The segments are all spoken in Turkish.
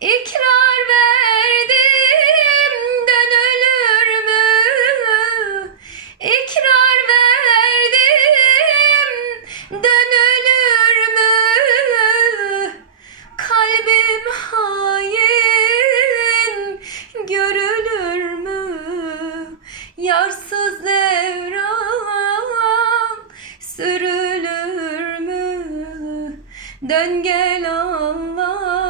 İkrar verdim dönülür mü? İkrar verdim dönülür mü? Kalbim hain görülür mü? Yarsız devran sürülür mü? Dön gel Allah'ın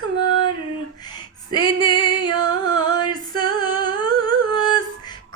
kıracaklar Seni yarsız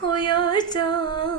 koyacaklar